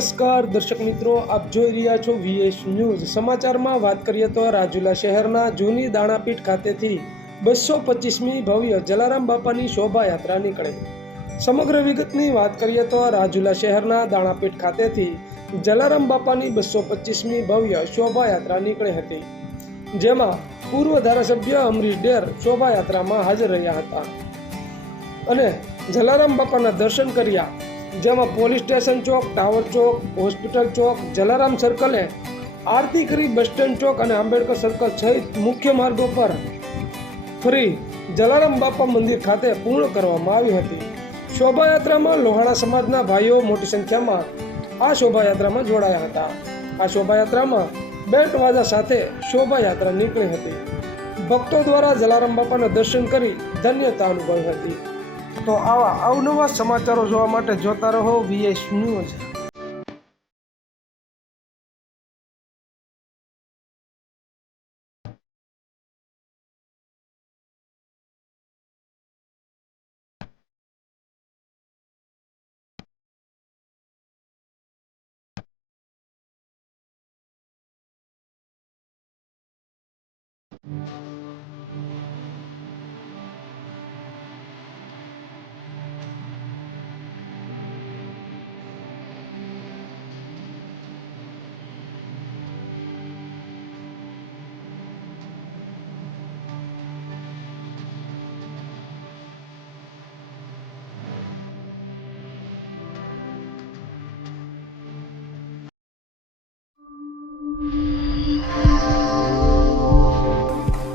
નમસ્કાર, દર્શક મિત્રો, આપ જોઈ રહ્યા છો વીએસ ન્યૂઝ. સમાચારમાં વાત કરીએ તો રાજુલા શહેરના જૂની દાણાપીઠ ખાતેથી બસો પચીસમી ભવ્ય જલારામ બાપાની શોભાયાત્રા નીકળે. સમગ્ર વિગતની વાત કરીએ તો રાજુલા શહેરના દાણાપીઠ ખાતેથી જલારામ બાપાની બસો પચીસમી ભવ્ય શોભાયાત્રા નીકળી હતી, જેમાં પૂર્વ ધારાસભ્ય અમરીશ ડેર શોભાયાત્રામાં હાજર રહ્યા હતા. અને જલારામ બાપાના દર્શન કર્યા. જેમાં પોલીસ સ્ટેશન ચોક, ટાવર ચોક, હોસ્પિટલ ચોક, જલારામ સર્કલે આરતી કરી બસ સ્ટેન્ડ ચોક અને આંબેડકર સર્કલ સહિત મુખ્ય માર્ગો પર ફરી જલારામ બાપા મંદિર ખાતે પૂર્ણ કરવામાં આવી હતી. શોભાયાત્રામાં લોહાણા સમાજના ભાઈઓ મોટી સંખ્યામાં આ શોભાયાત્રામાં જોડાયા હતા. આ શોભાયાત્રામાં બેટ વાજા સાથે શોભાયાત્રા નીકળી હતી. ભક્તો દ્વારા જલારામ બાપાના દર્શન કરી ધન્યતા અનુભવી હતી. તો આવા અવનવા સમાચારો જોવા માટે જોતા રહો વીએસ ન્યૂઝ